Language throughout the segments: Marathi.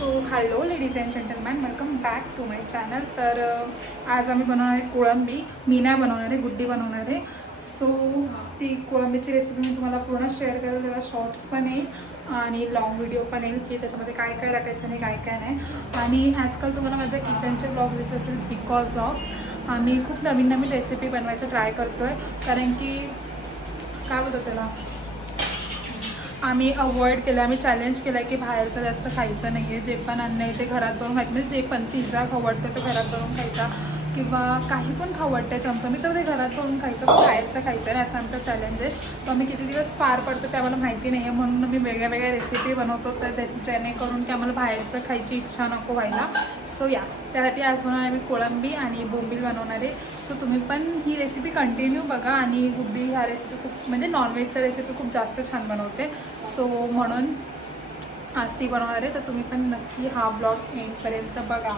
So hello ladies and gentleman, welcome back to my channel. तर आज आम्ही बनवणार आहे कोळंबी. मी नाही बनवणार आहे, गुड्डी बनवणार आहे. सो ती कोळंबीची रेसिपी मी तुम्हाला पूर्ण शेअर करेल. त्याला शॉर्ट्स पण येईल आणि लॉंग व्हिडिओ पण येईल की त्याच्यामध्ये काय काय टाकायचं नाही, काय काय नाही. आणि आजकाल तुम्हाला माझ्या किचनचे ब्लॉग दिसत असेल बिकॉज ऑफ आम्ही खूप नवीन नवीन रेसिपी बनवायचं ट्राय करतो आहे. कारण की काय बोलतो त्याला, आम्ही अवॉइड केलं, आम्ही चॅलेंज केलं की बाहेरचं जास्त खायचं नाही आहे. जे पण अन्न आहे ते घरात बनवून खायचं. म्हणजे जे पण पिझ्झा खाऊ वाटतं ते घरात बनवून खायचा किंवा काही पण खाऊ वाटतं चमचमीत तर ते घरात बनवून खायचं, पण बाहेरचं खायचं नाही. असं आमचं चॅलेंज आहे. तर आम्ही किती दिवस पार पडतो ते आम्हाला माहिती नाही आहे. म्हणून आम्ही वेगळ्या वेगळ्या रेसिपी बनवतो तर जेणेकरून की आम्हाला बाहेरचं खायची इच्छा नको व्हायला. सो या त्यासाठी आज बनवणार आहे मी कोळंबी आणि बोंबील बनवणार आहे. सो तुम्ही पण ही रेसिपी कंटिन्यू बघा. आणि गुड्डी ह्या रेसिपी खूप म्हणजे नॉनव्हेजच्या रेसिपी खूप जास्त छान बनवते. सो म्हणून आज ती बनवणार आहे. तर तुम्ही पण नक्की हा ब्लॉग एंडपर्यंत बघा.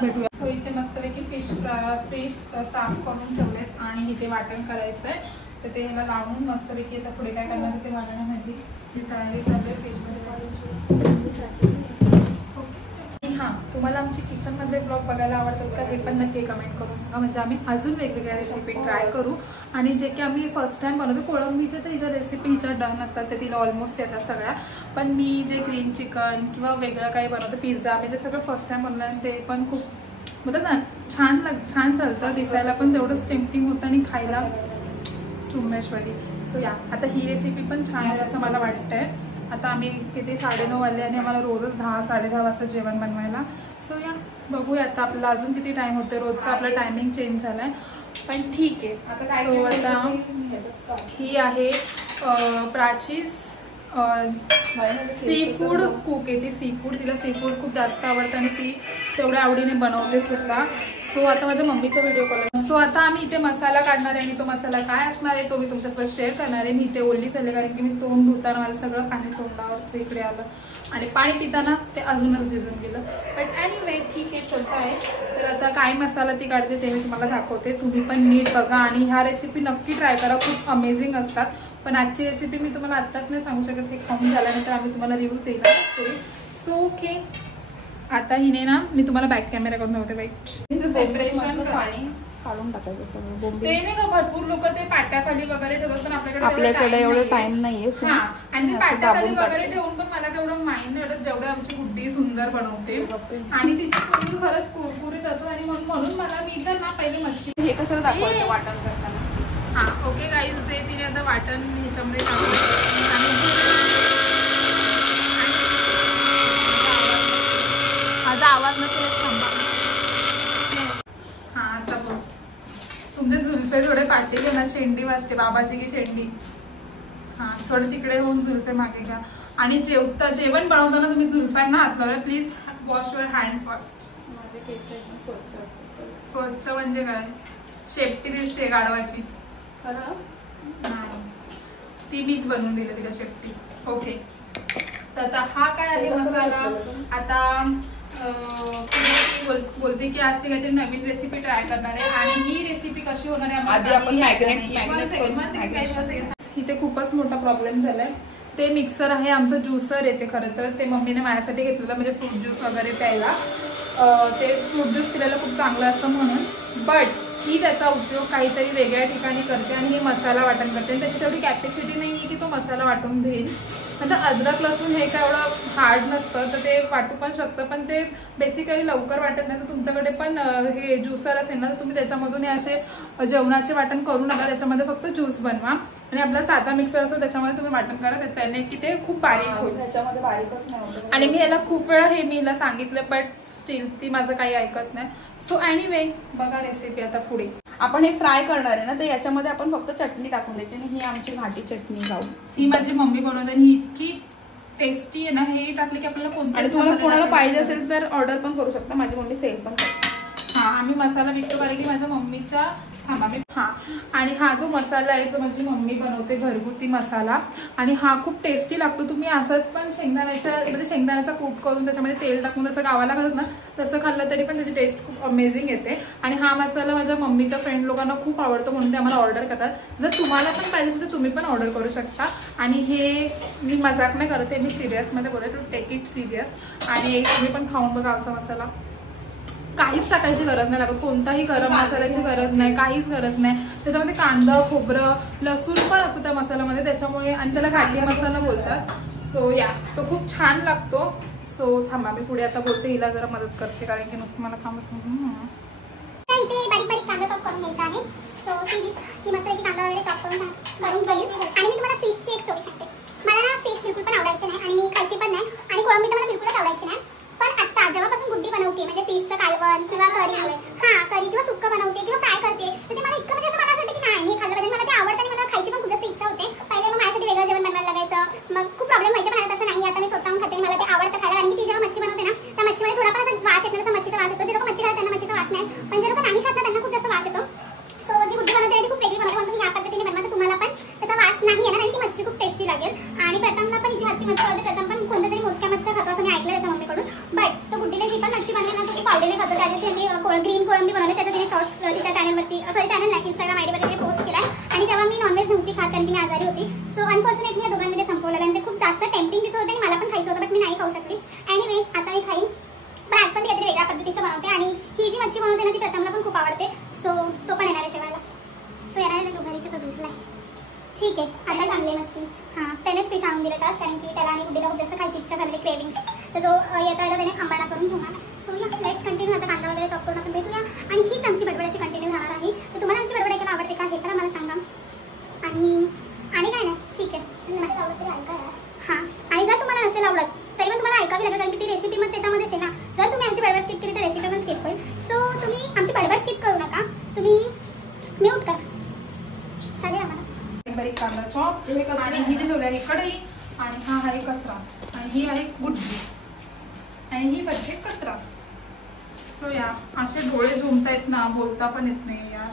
भेटूया. सो इथे मस्तपैकी फिश साफ करून ठेवलेत आणि इथे वाटण करायचं आहे. तर ते ह्याला लावून मस्तपैकी आता पुढे काय करणार ते मला नाही माहिती. जी तयारी चालू आहे फिशमध्ये. हां, तुम्हाला आमची किचनमधले ब्लॉग बघायला आवडतात का हे पण नक्की कमेंट करून सांगा. म्हणजे आम्ही अजून वेगवेगळ्या रेसिपी ट्राय करू. आणि जे की आम्ही फर्स्ट टाइम बनवतो कोळंबीच्या, तर हिच्या रेसिपी हिच्या डन असतात, तर तिला ऑलमोस्ट येतात सगळ्या. पण मी जे ग्रीन चिकन किंवा वेगळं काही बनवतो, पिझ्झा, आम्ही ते सगळं फर्स्ट टाइम बनवलं आणि ते पण खूप मतलब ना छान चालतं. दिसायला पण तेवढंच टेम्पटिंग होतं आणि खायला चुम्मेश्वरी. सो या आता ही रेसिपी पण छान आहे असं मला वाटतंय. आता आम्ही किती 9:30 वाजले आणि आम्हाला रोजच 10-10:30 वाजता जेवण बनवायला. सो या बघूया आता आपल्याला अजून किती टाइम होते. रोजचा आपला टायमिंग चेंज झालाय पण ठीक आहे. सो आता ही आहे प्राचीच सी फूड कुक आहे. ती सी फूड, तिला सी फूड खूप जास्त आवडतं आणि ती तेवढ्या आवडीने बनवते सुद्धा. सो आता माझ्या मम्मीचा व्हिडिओ कॉल आहे. सो आता आम्ही इथे मसाला काढणार आहे आणि तो मसाला काय असणार आहे तो मी तुमच्यासोबत शेअर करणार आहे. मी इथे ओली झाले कारण की मी तोंड धुताना माझं सगळं पाणी तोंडावरचं इकडे आलं आणि पाणी पिताना ते अजूनच भिजून गेलं. बट एनिवे ठीक आहे, चलता आहे. तर आता काय मसाला ती काढते ते मी तुम्हाला दाखवते. तुम्ही पण नीट बघा आणि ह्या रेसिपी नक्की ट्राय करा, खूप अमेझिंग असतात. पण आजची रेसिपी मी तुम्हाला आत्ताच नाही सांगू शकत, हे खाऊन झाल्यानंतर आम्ही तुम्हाला रिव्ह्यू देणार. सो ओके, आता हिने ना मी तुम्हाला बॅक कॅमेरा करून दाखवते. वाईट सेपरेशन पाणी काढून टाकायचं सगळं. ते नाही का भरपूर लोक ते पाट्याखाली वगैरे ठेवतात पण आपल्याकडे एवढं टाइम नाहीये. आणि पाट्याखाली वगैरे ठेवून पण मला तेवढं माइंड नाही वाटत जेवढं आमची गुड्डी सुंदर बनवते आणि तिची करून खरंच कुरकुरीत असं. आणि म्हणून मला मी तर ना पहिले मच्छी हे कसं दाखवायचं वाटण करताना. हा ओके गाईज, जे तिने आता वाटण ह्याच्यामध्ये माझा आवाज नसेल थांबा. हा आता बघ, तुमचे जुल्फे थोडे पाटील ना, शेंडी वाजते बाबाची की शेंडी. हा थोडं तिकडे होऊन जुल्फे मागे घ्या. आणि जेवण बनवताना तुम्ही जुल्फ्यांना हात लावला, please wash your hand first. माझे केस एकदम स्वच्छ असतात. स्वच्छ म्हणजे काय, शेपटी दिसते गाढवाची. ती मीच बनवून दिली तिला शेपटी. ओके, तर आता हा काय आहे मसाला. आता बोलते की आज ते काहीतरी नवीन रेसिपी ट्राय करणार आहे आणि ही रेसिपी कशी होणार आहे. इथे खूपच मोठा प्रॉब्लेम झालाय. ते मिक्सर आहे आमचं ज्युसर येते खरं तर, ते मम्मीने माझ्यासाठी घेतलेलं म्हणजे फ्रूट ज्यूस वगैरे प्यायला. ते फ्रूट ज्यूस पिल्याला खूप चांगलं असतं म्हणून. बट ही त्याचा उपयोग काहीतरी वेगळ्या ठिकाणी करते आणि हे मसाला वाटण करते. आणि त्याची तेवढी कॅपॅसिटी नाही आहे की तो मसाला वाटून देईल. नंतर अद्रक लसूण हे काय एवढं हार्ड नसतं तर ते वाटू पण शकतं, पण ते बेसिकली लवकर वाटत नाही. तर तुमच्याकडे पण हे ज्युसर असेल ना तर तुम्ही त्याच्यामधून हे असे जेवणाचे वाटण करू नका. त्याच्यामध्ये फक्त ज्यूस बनवा आणि आपला साधा मिक्सर असतो त्याच्यामध्ये तुम्ही वाटण करा. त्याने की ते खूप बारीक होईल. त्याच्यामध्ये बारीकच नाही होत. आणि मी याला खूप वेळा हे मी हिला सांगितलं बट स्टील ती माझं काही ऐकत नाही. सो एनिवे बघा रेसिपी आता पुढे. आपण हे फ्राय करणार आहे ना, तर याच्यामध्ये आपण फक्त चटणी टाकून द्यायची आणि ही आमची घाटी चटणी लावू. ही माझी मम्मी बनवते आणि ही इतकी टेस्टी आहे ना. हे टाकले की आपल्याला कोणतं, आणि तुम्हाला कोणाला पाहिजे असेल तर ऑर्डर पण करू शकता. माझी मम्मी सेल पण करते. हा आम्ही मसाला विकतो कारण की माझ्या मम्मीच्या हा आणि हा जो मसाला आहे जो माझी मम्मी बनवते घरगुती मसाला आणि हा खूप टेस्टी लागतो. तुम्ही असंच पण शेंगदाण्याचा कूट करून त्याच्यामध्ये तेल टाकून जसं गावाला खातात ना तसं खाल्लं तरी पण त्याची टेस्ट खूप अमेझिंग येते. आणि हा मसाला माझ्या मम्मीच्या फ्रेंड लोकांना खूप आवडतो म्हणून ते आम्हाला ऑर्डर करतात. जर तुम्हाला पण पाहिजे तर तुम्ही पण ऑर्डर करू शकता. आणि हे मी मजाक नाही करते, मी सिरियसमध्ये बोलते, टू टेक इट सिरियस. आणि तुम्ही पण खाऊन बघा आमचा मसाला. काहीच टाकायची गरज नाही लागत, कोणताही गरम मसाल्याची गरज नाही, काहीच गरज नाही. त्याच्यामध्ये कांदा खोबरं लसूण पण असतो त्या मसाल्यामध्ये त्याच्यामुळे आणि त्याला घाटी मसाला बोलतात. सो या तो खूप छान लागतो. सो थांबा मी पुढे आता बोलते, हिला जरा मदत करते कारण की नुसतं मला कामच इथे बारीक बारीक कांदा चॉप करून घ्यायचा आहे. सो ही मस्त कांदा वगैरे चॉप करून घेईल. आणि मी तुम्हाला फिशची एक स्टोरी सांगते. मला ना फिश बिलकुल पण आवडायची नाही आणि मी खायची पण नाही आणि कोळंबी तर मला बिलकुलच आवडायची नाही. पण आता जेव्हापासून गुड्डी बनवते म्हणजे फिशचं कालवण किंवा करी किंवा सुक्क बनवते किंवा फ्राय करते तर ते मला इतकं म्हणजे असं मला वाटतं की नाही हे खाल्लं पाहिजे. मला ते आवडतं आणि मला खायची पण खूप जास्त इच्छा होते. पहिले मग माझ्यासाठी वेगळं जेवण बनवायला लागायचं, मग खूप प्रॉब्लेम व्हायचे. पण आता तसं नाही, आता मी स्वतःहून खाते, मला ते आवडतं खायला. कारण की ती जेव्हा मच्छी बनवते ना त्या मच्छीमध्ये थोडाफार असा वास येतो, जसं मच्छीचा वास येतो. जे लोक मच्छी खातात त्यांना मच्छीचा वास नाही, पण जे लोक नाही खातात त्यांना खूप जास्त वास येतो. सो जी गुड्डी बनवते ती खूप वेगळी बनवते. म्हणून तुम्ही या पद्धतीने बनवा तर तुम्हाला पण त्याचा वास नाही येणार आणि ती मच्छी खूप टेस्टी लागेल. आणि प्रथमला पण हिची हातची मच्छी आवडते. प्रथम पण कोणत्या तरी मोजक्या मच्छी खातो असं मी ऐकलं त्याच्या मम्मीकडून. बट तो गुड्डीने जी पण मच्छी बनवेल ना ती पावडरने खातो. त्या दिवशी ग्रीन कोळंबी बनवली, त्याचा तिने शॉर्ट्स तिच्या चॅनलवरती चॅनल नाही इंस्टाग्राम आयडीवरती तिने पोस्ट केलाय. आणि तेव्हा मी नॉनव्हेज नव्हती खात कारण की मी आजारी होती. सो अनफॉर्च्युनेटली या दोघांमध्ये संपवलं कारण ते खूप जास्त टेम्पटिंग दिसत होते आणि मला पण खायचं होतं बट मी नाही खाऊ शकली. एनिवे आता मी खाईन पण आज पण ती काहीतरी वेगळ्या पद्धतीचं बनवते. आणि ही जी मच्छी बनवते ना ती प्रथमला पण खूप आवडते. सो तो पण येणार आहे जेवायला. तो येणार आहे तो घरीचे तो झोपलाय. ठीक आहे आता चांगली मच्छी. हां त्यानेच फिश आणून दिलं तर कारण की त्याला आणि गुड्डीला खूप जास्त खायची इच्छा झाली क्रेविंग. तर तो येता येता त्याने आंबाडा करून ठेवणार. सो या लेट्स कंटिन्यू. आता कांदा वगैरे चॉप करून आपण भेटूया आणि हीच आमची बडबडाची कंटिन्यू राहणार आहे. तर तुम्हाला आमची बडबड ऐकायला आवडते का हे पण आम्हाला सांगा. आणि काय नाही ठीक आहे आवडत तरी ऐका. हां आणि जर तुम्हाला नसेल आवडत तरी पण तुम्हाला ऐकावी लागेल कारण की ती रेसिपी मग त्याच्यामध्येच आहे ना. जर तुम्ही आमची बडबड स्किप केली तर रेसिपी पण स्किप होईल. सो तुम्ही आमची बडबड स्किप करू नका, तुम्ही म्यूट करा चालेल आम्हाला. बारीक कांदा चॉप आणि ही ठेवली आहे कढई आणि हा आहे कचरा आणि ही आहे गुड्डी आणि ही पाहिजे कचरा. सो या असे डोळे झोमतायत ना, बोलता पण येत नाही यार.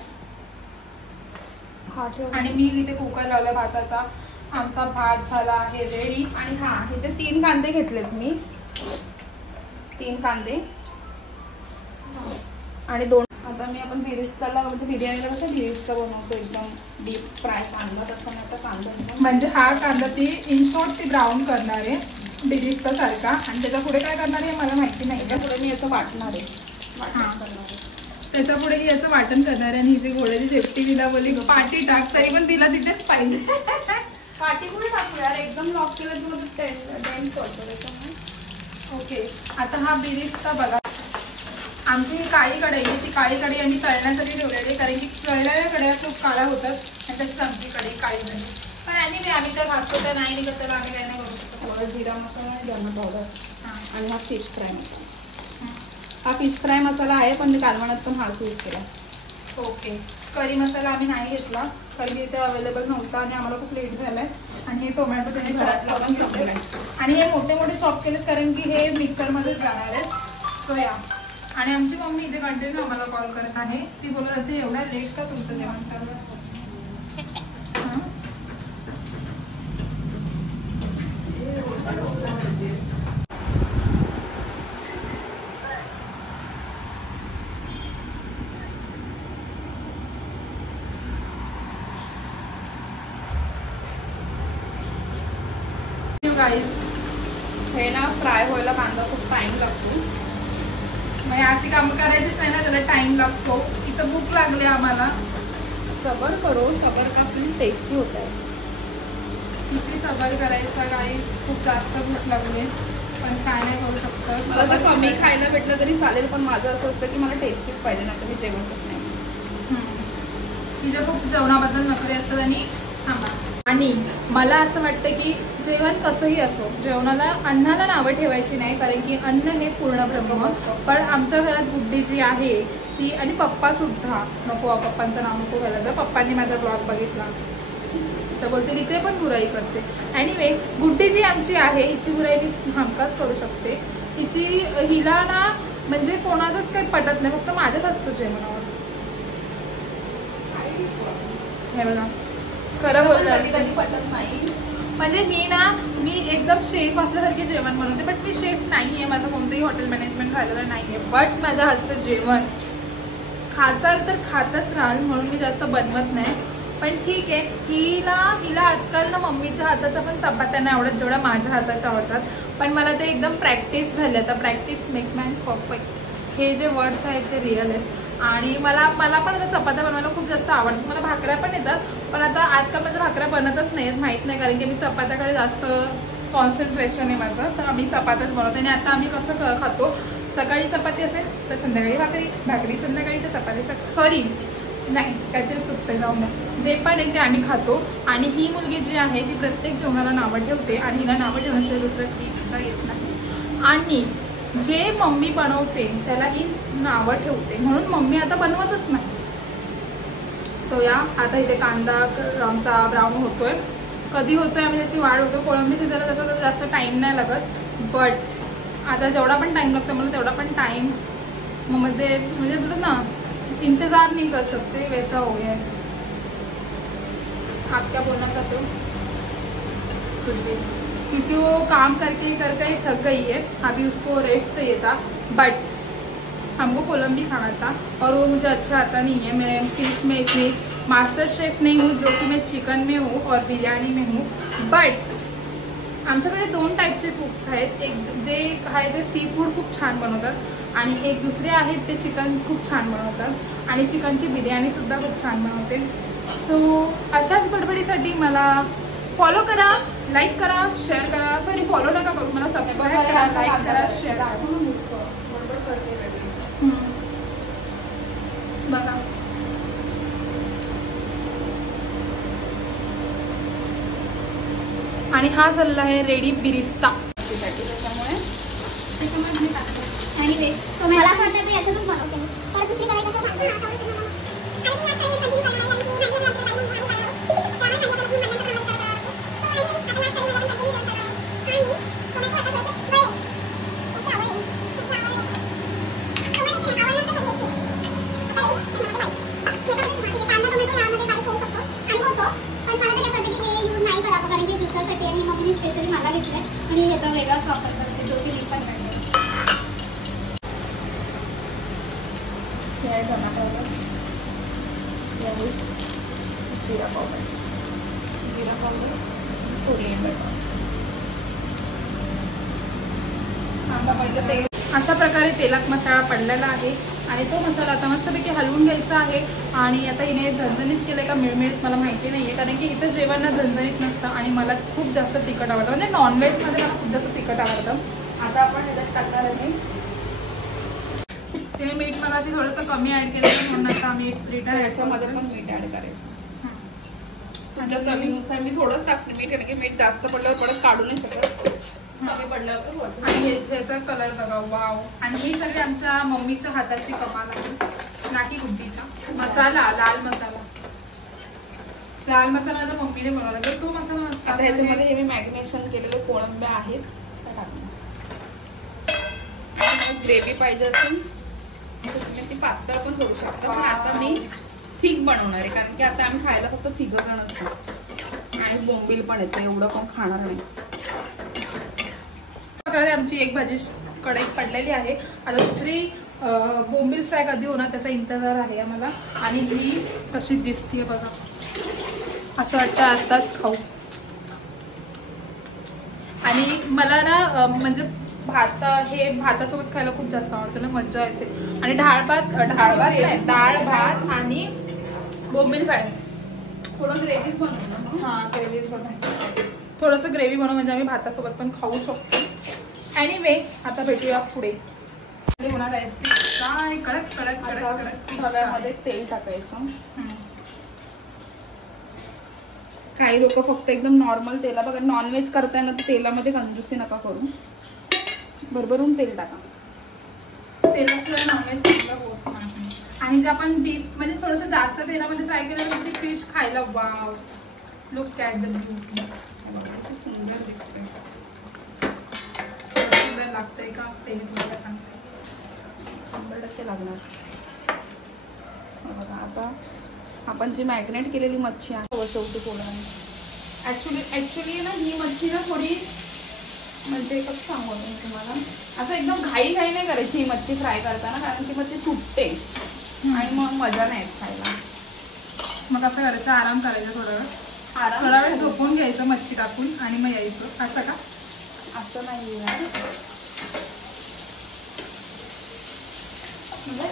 आणि मी इथे कुकर लावला भाताचा. आमचा भात झाला आहे रेडी. आणि हा इथे 3 कांदे घेतलेत मी, 3 कांदे आणि 2. आता मी आपण बिरिस्ताला म्हणजे बिर्याणीला कसं बिरिस्ता बनवतो एकदम डीप फ्राय कांदा तसं नाही तर कांदा म्हणजे हा कांदा ती इन शॉर्ट ती ब्राऊन करणार आहे बिरिस्ता सारखा आणि त्याच्या पुढे काय करणार आहे मला माहिती नाही. त्याच्या पुढे मी याचं वाटणार आहे त्याच्या पुढे याचं वाटण करणार आहे. आणि ही जी घोड्याची सेफ्टी तिला बोलली पाठी टाक तरी पण तिला तिथेच पाहिजे. पाठी कुठे टाकू यार, एकदम लॉक केलं तुला डेंट पडतो त्याच्यामुळे. ओके आता हा बिरिस्ता बघा. आमची काळी कढई आहे, ती काळी कढई आम्ही तळण्यासाठी ठेवलेली कारण की तळलेल्या कढया खूप काळ्या होतात आणि त्याची आमची कढई काळी झाली. पण आणि आम्ही तर घासतो तर नाही निघत तर आम्ही काय नाही करू शकतो. थोडा जिरा मसाला आणि धना पावडर आणि हा फिश फ्राय मसाला. हा फिश फ्राय मसाला आहे पण मी कालवणात पण हाच यूज केला. ओके करी मसाला आम्ही नाही घेतला कारण की इथे अवेलेबल नव्हता आणि आम्हाला खूप लेट झालाय. आणि हे टोमॅटो त्याने घरात लावून संपले आणि हे मोठे मोठे चॉप केलेत कारण की हे मिक्सरमध्येच जाणार आहेत. सो या आणि आमची मम्मी इथे कंटिन्यू आम्हाला कॉल करत आहे. ती बोलत असते एवढा लेट का तुमचं जेवण चालू आहे. हे ना फ्राय व्हायला कांदा खूप टाइम लागतो. म्हणजे अशी कामं करायचीच नाही ना, त्याला टाइम लागतो. इथं भूक लागली आम्हाला. सबर करो, सबर का पण टेस्टी होत आहे. किती सबर करायचा गाईस, खूप जास्त भूक लागली पण काय नाही करू शकतो. मला कमी खायला भेटलं तरी चालेल पण माझं असं असतं की मला टेस्टीच पाहिजे ना तर मी जेवणच नाही. तिच्या खूप जेवणाबद्दल नखरे असतात आणि थांबा. आणि मला असं वाटतं की जेवण कसंही असो जेवणाला अन्नाला नावं ठेवायची नाही कारण की अन्न हे पूर्ण ब्रह्म. पण आमच्या घरात गुड्डी जी आहे ती आणि पप्पा सुद्धा नको पप्पांचं नाव नको घ्यायला. जर पप्पांनी माझा ब्लॉग बघितला तर बोलते तिथे पण बुराई करते. एनिवे गुड्डी जी आमची आहे हिची बुराई मी हमखास करू शकते. हिला ना म्हणजे कोणाचंच काही पटत नाही, फक्त माझ्याच हातचं जेवण आवडतं. हे बघा खरं बोललं, कधी कधी पटत नाही. म्हणजे मी एकदम शेफ असल्यासारखे जेवण बनवते, बट मी शेफ नाहीये, माझं कोणतंही हॉटेल मॅनेजमेंट झालेलं नाहीये. बट माझ्या हातचं जेवण खाचाल तर खातच राहाल, म्हणून मी जास्त बनवत नाही. पण ठीक आहे, हिला आजकाल ना मम्मीच्या हाताच्या पण चपात्या नाही आवडत जेवढ्या माझ्या हाताच्या आवडतात. पण मला ते एकदम प्रॅक्टिस झाली आता. प्रॅक्टिस मेक मॅन परफेक्ट, हे जे वर्ड्स आहेत ते रिअल आहेत. आणि मला पण आता चपात्या बनवायला खूप जास्त आवडतं. मला भाकऱ्या पण येतात, पण आता आजकाल माझ्या भाकऱ्या बनतच नाहीत, माहीत नाही, कारण की मी चपात्याकडे जास्त कॉन्सन्ट्रेशन आहे माझं. तर आम्ही चपात्याच बनवतो. आणि आता आम्ही कसं खातो, सकाळी चपाती असेल तर संध्याकाळी भाकरी संध्याकाळी तर चपाती सॉरी नाही काहीतरी चुकते, जाऊन द्या. जे पण आहे ते आम्ही खातो. आणि ही मुलगी जी आहे ती प्रत्येक जेवणाला नावं ठेवते, आणि हिला नावं ठेवण्याशिवाय दुसरं काही सुद्धा येत नाही. आणि जे मम्मी बनवते त्याला ही नावं ठेवते, म्हणून मम्मी आता बनवतच नाही. सो या आता इथे कांदा आमचा ब्राऊन होतोय. कधी होतोय आम्ही त्याची वाढ होतो. कोळंबी शिजायला तसं तर जास्त टाईम नाही लागत, बट आता जेवढा पण टाइम लगता है, मतलब तेवढा पण टाइम मुझे बोलते ना इंतजार नहीं कर सकते, वैसा हो गया है. आप क्या बोलना चाहते हो? कुछ भी, क्योंकि वो काम करके करके थक गई है, अभी उसको रेस्ट चाहिए था. बट हमको कोलंबी खाना था और वो मुझे अच्छा आता नहीं है. मैं फिश में इतनी मास्टर शेफ नहीं हूँ, जो कि मैं चिकन में हूँ और बिरयानी में हूँ. बट आमच्याकडे 2 टाईपचे कुक्स आहेत. एक जे आहे ते सी फूड खूप छान बनवतात, आणि एक दुसरे आहेत ते चिकन खूप छान बनवतात, आणि चिकनची बिर्याणी सुद्धा खूप छान बनवते. सो अशाच बडबडीसाठी मला फॉलो करा, लाईक करा, शेअर करा. सॉरी फॉलो नका करू, मला सबस्क्राईब करा, लाईक करा, शेअर करा. बघा आणि हा झालेला आहे रेडी बिरिस्ता. त्याच्यामुळे आणि मला असं वाटतं की याच्यातच बनवते मी. परत दुसरी करायचं तर सांगते ना, स्पेशली मला घेतलंय आणि याचा वेगळाच वापर करते, जो की रिफाईन आहे. धना पावडर, जिरा पावडर, थोडी तेल. अशा प्रकारे तेलात मसाला पडलेला आहे, आणि तो मसाला आता मस्तपैकी हलवून घ्यायचा आहे. आणि आता हिने झणझणीत केलंय का मिळमिळीत मला माहिती नाहीये, कारण की इथं जेवण ना झणझणीत नसतं, आणि मला खूप जास्त तिखट आवडतं, म्हणजे नॉनव्हेजमध्ये मला खूप जास्त तिखट आवडतं. आता आपण ह्याच्यात टाकणार आहे. तिने मीठ मगाशी थोडंसं कमी ऍड केलं, म्हणून आता आम्ही रिटर्न याच्यामध्ये पण मीठ ऍड करायचं तुमच्या चवीनुसार. मी थोडंच टाकते मीठ, कारण की मीठ जास्त पडल्यावर परत काढू नाही शकत, कमी पडल्यावर. आणि ह्याचा कलर बघा, वाव. आणि ही सगळी आमच्या मम्मीच्या हाताची कमाल आहे, नाकी गुड्डीच्या. मसाला लाल मसाला माझ्या मम्मीने बनवला, तर तो मसाला मस्त. आता ह्याच्यामध्ये हे मी मॅरिनेशन केलेले कोळंब्या आहेत, आणि ग्रेव्ही पाहिजे असेल तर तुम्ही ती पातळ पण करू शकता. पण आता मी थिक बनवणार आहे, कारण की आता आम्ही खायला फक्त 3 जण असतो, आणि बोंबील पण येतं, एवढं कोण खाणार नाही. आमची एक भाजी कढईत पडलेली आहे. आता दुसरी बोंबील फ्राय कधी होणार त्याचा इंतजार आहे आम्हाला. आणि ही कशी दिसते बघा, असं वाटतं आताच खाऊ. आणि मला ना म्हणजे हे भातासोबत खायला खूप जास्त आवडतं ना, मज्जा येते. आणि डाळ भात आणि बोंबील फ्राय. थोडं ग्रेव्हीच बनवू ना. हां ग्रेव्हीच बनव, थोडंसं ग्रेव्ही बनवू, म्हणजे आम्ही भातासोबत पण खाऊ शकतो. एनिवे आता भेटूया पुढे. होणार आहे कडक कडक कडक कडक. तव्यामध्ये तेल टाकायचं. काही लोक फक्त एकदम नॉर्मल तेला, बघा नॉनव्हेज करताना तर तेलामध्ये कंजूसी नका करू, भरभरून तेल टाका. तेलाशिवाय नॉनव्हेज चांगलं होत नाही. आणि जे आपण डीप म्हणजे थोडंसं जास्त तेलामध्ये फ्राय केलं तर फिश खायला wow. Look at the beauty, सुंदर दिसते. सुंदर लागतंय का ते तुम्हाला सांगते. 100% लागणार. बघा आता आपण जी मॅग्नेट केलेली मच्छी आहे शेवटी पोळ्याने. ॲक्च्युली ना ही मच्छी ना थोडी म्हणजे कसं सांगू मी तुम्हाला, असं एकदम घाई नाही करायची ही मच्छी फ्राय करताना, कारण ती मच्छी तुटते आणि मग मजा नाही येत खायला. मग असं करायचं, आराम करायचा थोडा वेळ झोपून घ्यायचं मच्छी टाकून आणि मग यायचं. असं का? असं नाही म्हणजे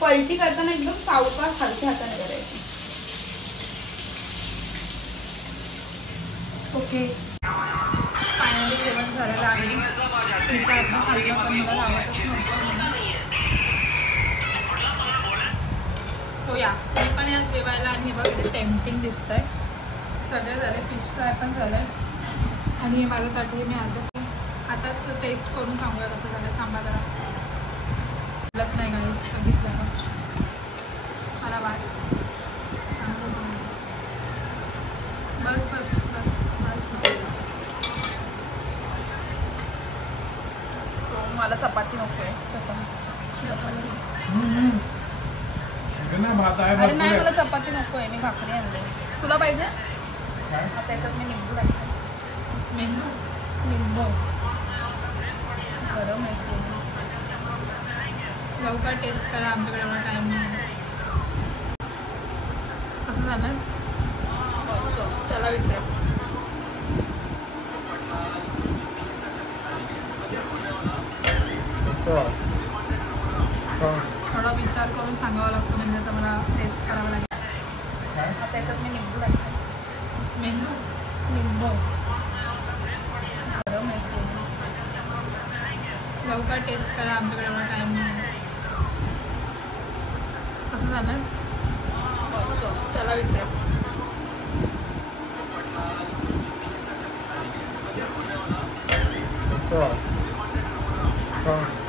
पलटी करताना एकदम सावकाश हलक्या हाताने करायची. ओके, फायनली जेवण झालेलं आहे. मी तर अर्धा खाल्लं पण मला लावतच नव्हतं. सो या मी पण या जेवायला. आणि बघ इथे टेम्पटिंग दिसत आहे. सगळे झाले, फिश फ्राय पण झालं आहे आणि हे माझं ताट हे मी आताच टेस्ट करून सांगूया कसं झालं. थांबा जरा, प्लस नाही काय बघितलं मला वाट. बस बस बस बस. सो मला चपाती नको आहे. चपाती अरे नाही, मला चपाती नको आहे. मी भाकरी आणले. तुला पाहिजे? त्याच्यात मी लिंबू टाकते. लिंबू गरम आहे. लवकर टेस्ट करा, आमच्याकडे एवढा टाईम नाही. कसं झालं? मस्त. त्याला विचार. थोडा विचार करून सांगावं लागतं, म्हणजे आता मला टेस्ट करावं लागेल. त्याच्यात मी लिंबू टाकते. लिंबू गरम आहे. लवकर टेस्ट करा, आमच्याकडे एवढा टाईम नाही. कसं झालं? मस्त. त्याला विचार.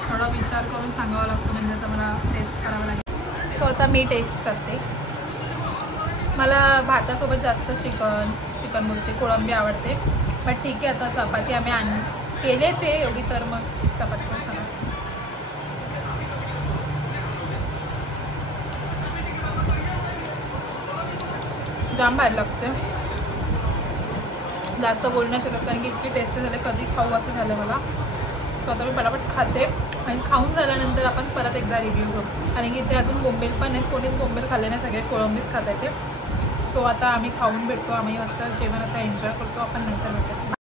थोडा विचार करून सांगावं लागतं, म्हणजे आता मला टेस्ट करावं लागेल. सो आता मी टेस्ट करते. मला भातासोबत जास्त चिकन बोलते कोळंबी आवडते. बट ठीक आहे, आता चपाती आम्ही केलेच आहे एवढी, तर मग चपाती पण खाणार. जाम भारी लागते. जास्त बोलू नाही शकत कारण की इतकी टेस्टी झाले, कधी खाऊ असं झालं मला. स्वतः मी पटापट खाते आणि खाऊन झाल्यानंतर आपण परत एकदा रिव्ह्यू करू, कारण की इथे अजून बोंबेल पण आहेत. कोणीच बोंबेल खाल्ले नाही, सगळे कोळंबीच खात आहेत. सो आता आम्ही खाऊन भेटतो. आम्ही मस्त जेवण आता एन्जॉय करतो. आपण नंतर भेटतो.